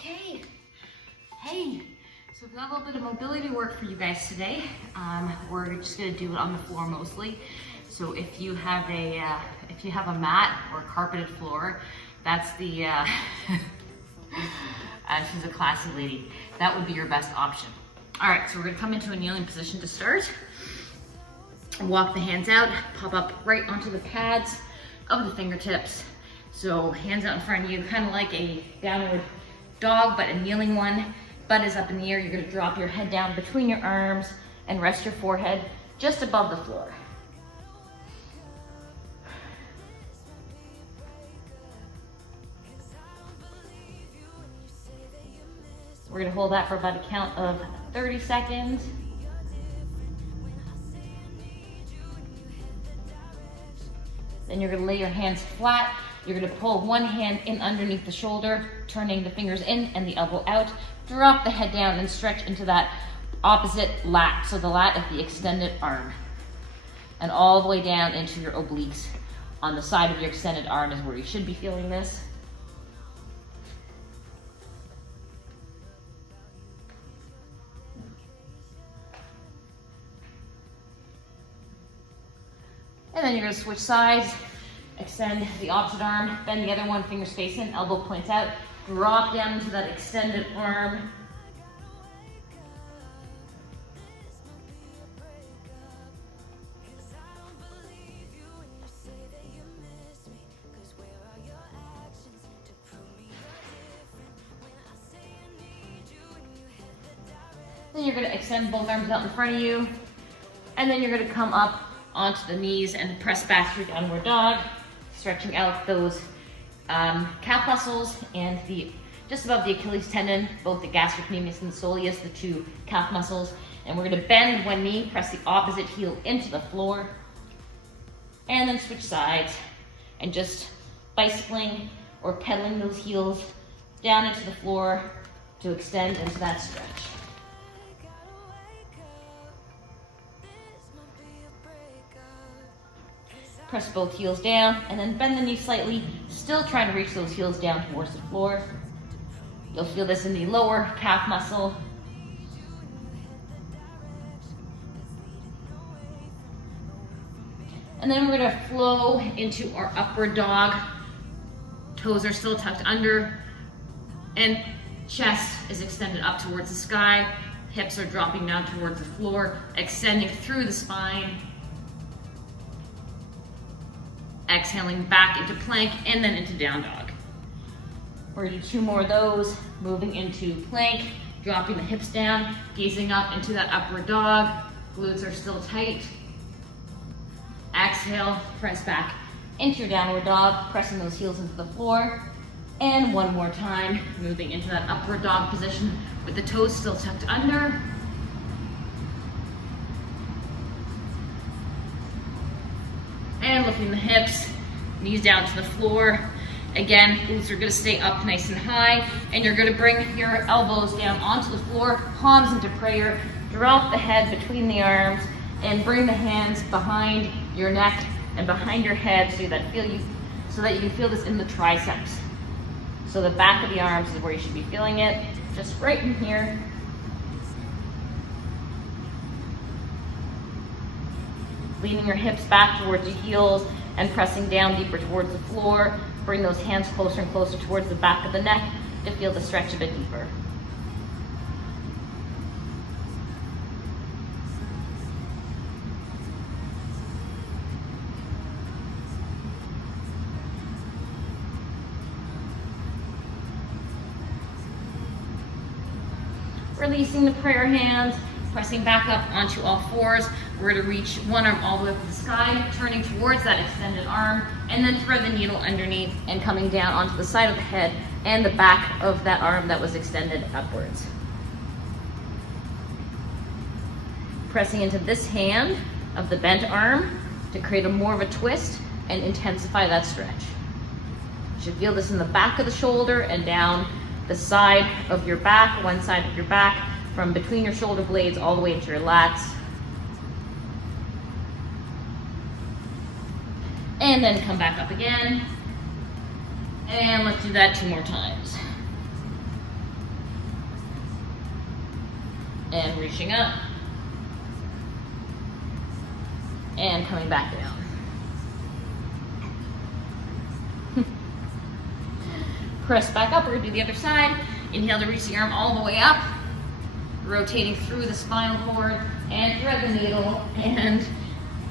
Okay. Hey, so we've got a little bit of mobility work for you guys today. We're just gonna do it on the floor mostly. So if you have a mat or a carpeted floor, that's the she's a classy lady. That would be your best option. All right, so we're gonna come into a kneeling position to start. Walk the hands out, pop up right onto the pads of the fingertips. So hands out in front of you, kind of like a downward dog, but a kneeling one. Butt is up in the air. You're gonna drop your head down between your arms and rest your forehead just above the floor. We're gonna hold that for about a count of 30 seconds. Then you're gonna lay your hands flat. You're gonna pull one hand in underneath the shoulder, turning the fingers in and the elbow out. Drop the head down and stretch into that opposite lat. So the lat of the extended arm. And all the way down into your obliques. On the side of your extended arm is where you should be feeling this. And then you're gonna switch sides, extend the opposite arm, bend the other one, fingers face in, elbow points out, drop down into that extended arm. Then you're gonna extend both arms out in front of you, and then you're gonna come up onto the knees and press back through downward dog, stretching out those calf muscles and just above the Achilles tendon, both the gastrocnemius and the soleus, the two calf muscles. And we're gonna bend one knee, press the opposite heel into the floor, and then switch sides and just bicycling or pedaling those heels down into the floor to extend into that stretch. Press both heels down and then bend the knee slightly, still trying to reach those heels down towards the floor. You'll feel this in the lower calf muscle. And then we're gonna flow into our upward dog. Toes are still tucked under and chest is extended up towards the sky. Hips are dropping down towards the floor, extending through the spine. Exhaling back into plank and then into down dog. We're gonna do 2 more of those, moving into plank, dropping the hips down, gazing up into that upward dog. Glutes are still tight. Exhale, press back into your downward dog, pressing those heels into the floor. And one more time, moving into that upward dog position with the toes still tucked under. And lifting the hips, knees down to the floor. Again, glutes are gonna stay up nice and high, and you're gonna bring your elbows down onto the floor, palms into prayer, drop the head between the arms, and bring the hands behind your neck and behind your head so that you can feel this in the triceps. So the back of the arms is where you should be feeling it, just right in here. Leaning your hips back towards your heels and pressing down deeper towards the floor. Bring those hands closer and closer towards the back of the neck to feel the stretch a bit deeper. Releasing the prayer hands, pressing back up onto all fours. We're gonna reach one arm all the way up to the sky, turning towards that extended arm, and then thread the needle underneath and coming down onto the side of the head and the back of that arm that was extended upwards. Pressing into this hand of the bent arm to create more of a twist and intensify that stretch. You should feel this in the back of the shoulder and down the side of your back, one side of your back, from between your shoulder blades all the way into your lats. And then come back up again. And let's do that 2 more times. and reaching up and coming back down. Press back up. We're gonna do the other side. Inhale to reach the arm all the way up, rotating through the spinal cord, and thread the needle and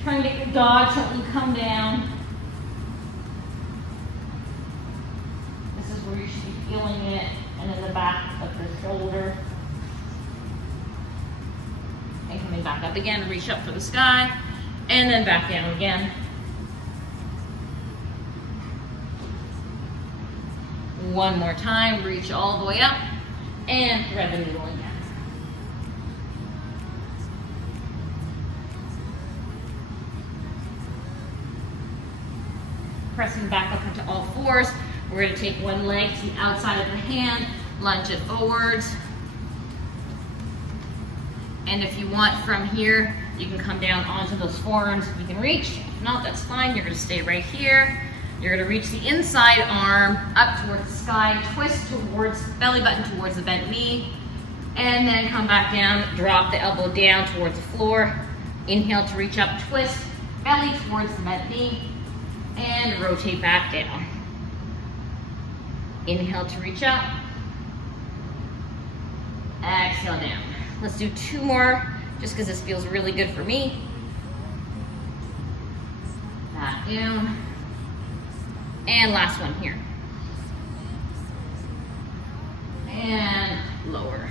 trying to get your dog so you come down. This is where you should be feeling it, and in the back of the shoulder. And coming back up again, reach up for the sky, and then back down again. One more time, reach all the way up, and thread the needle again. Pressing back up into all fours. We're going to take one leg to the outside of the hand, lunge it forwards. And if you want from here, you can come down onto those forearms if you can reach. If not, that's fine. You're going to stay right here. You're going to reach the inside arm up towards the sky, twist towards belly button towards the bent knee, and then come back down, drop the elbow down towards the floor. Inhale to reach up, twist, belly towards the bent knee, and rotate back down. Inhale to reach up, exhale down. Let's do two more, just because this feels really good for me. Back down. And last one here. And lower.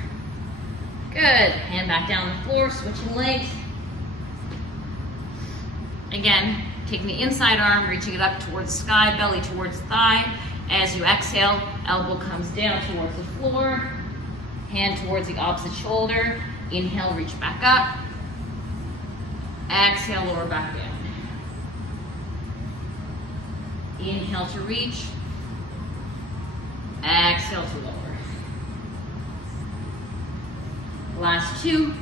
Good. Hand back down the floor, switching legs. Again, taking the inside arm, reaching it up towards the sky, belly towards the thigh. As you exhale, elbow comes down towards the floor. Hand towards the opposite shoulder. Inhale, reach back up. Exhale, lower back down. Inhale to reach. Exhale to lower. Last two.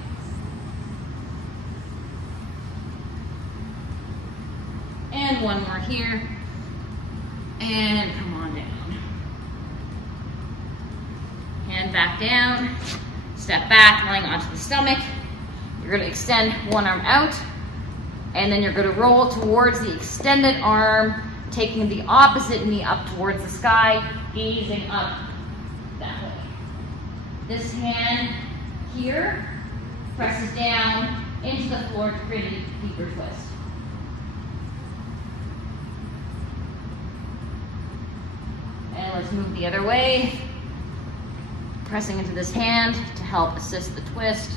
And one more here. And come on down. Hand back down. Step back, lying onto the stomach. You're going to extend one arm out. And then you're going to roll towards the extended arm, taking the opposite knee up towards the sky, gazing up that way. This hand here presses down into the floor to create a deeper twist. And let's move the other way. Pressing into this hand to help assist the twist,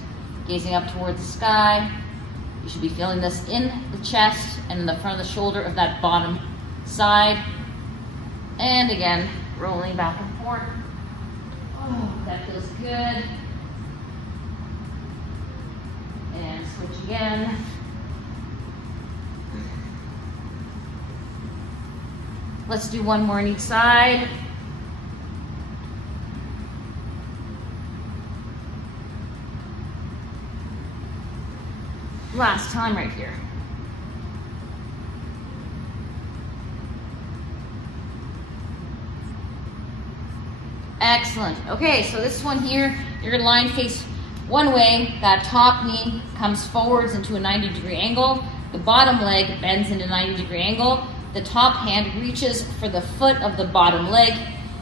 gazing up towards the sky. You should be feeling this in the chest and in the front of the shoulder of that bottom side. And again, rolling back and forth. Oh, that feels good. And switch again. Let's do one more on each side. Last time right here. Excellent. Okay, so this one here, you're gonna line face one way. That top knee comes forwards into a 90-degree angle. The bottom leg bends into a 90-degree angle. The top hand reaches for the foot of the bottom leg,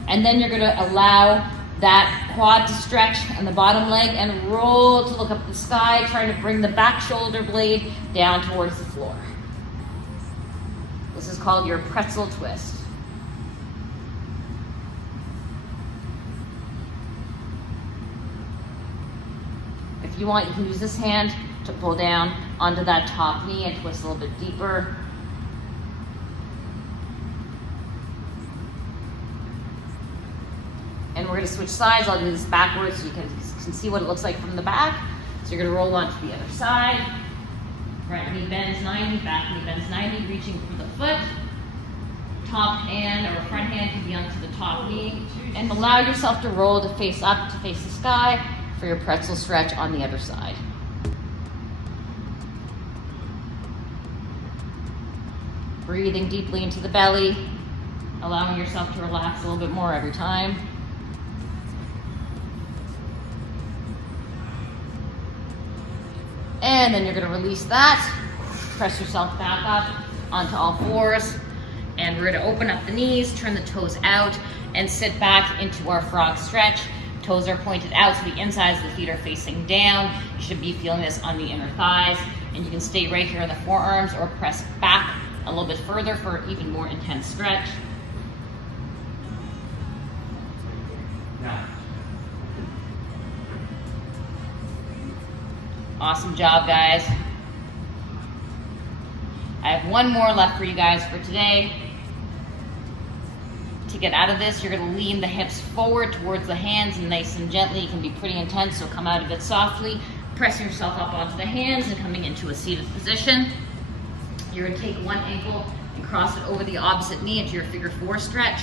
and then you're gonna allow that quad to stretch on the bottom leg and roll to look up the sky, trying to bring the back shoulder blade down towards the floor. This is called your pretzel twist. If you want, you can use this hand to pull down onto that top knee and twist a little bit deeper. And we're going to switch sides. I'll do this backwards so you can see what it looks like from the back. So you're going to roll onto the other side. Right knee bends 90, back knee bends 90, reaching for the foot. Top hand or front hand can be onto the top knee. And allow yourself to roll to face up, to face the sky for your pretzel stretch on the other side. Breathing deeply into the belly, allowing yourself to relax a little bit more every time. And then you're gonna release that, press yourself back up onto all fours, and we're gonna open up the knees, turn the toes out, and sit back into our frog stretch. Toes are pointed out, so the insides of the feet are facing down. You should be feeling this on the inner thighs, and you can stay right here in the forearms or press back a little bit further for an even more intense stretch. Awesome job, guys. I have one more left for you guys for today. To get out of this, you're gonna lean the hips forward towards the hands and nice and gently. It can be pretty intense, so come out of it softly, pressing yourself up onto the hands and coming into a seated position. You're gonna take one ankle and cross it over the opposite knee into your figure four stretch.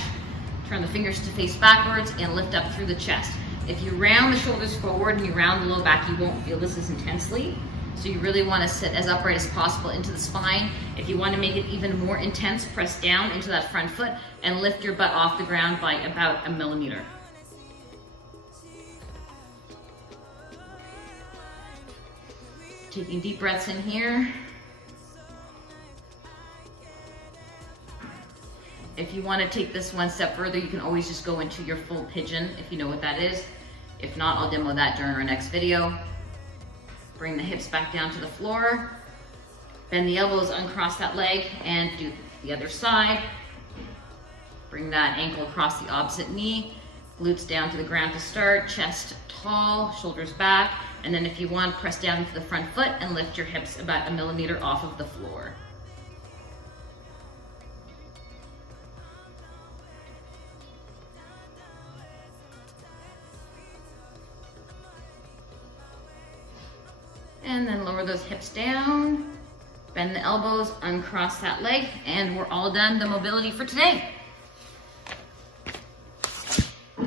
Turn the fingers to face backwards and lift up through the chest. If you round the shoulders forward and you round the low back, you won't feel this as intensely. So you really want to sit as upright as possible into the spine. If you want to make it even more intense, press down into that front foot and lift your butt off the ground by about 1 millimeter. Taking deep breaths in here. If you want to take this one step further, you can always just go into your full pigeon if you know what that is. If not, I'll demo that during our next video. Bring the hips back down to the floor. Bend the elbows, uncross that leg, and do the other side. Bring that ankle across the opposite knee. Glutes down to the ground to start. Chest tall, shoulders back. And then if you want, press down into the front foot and lift your hips about 1 millimeter off of the floor. And then lower those hips down, bend the elbows, uncross that leg, and we're all done the mobility for today.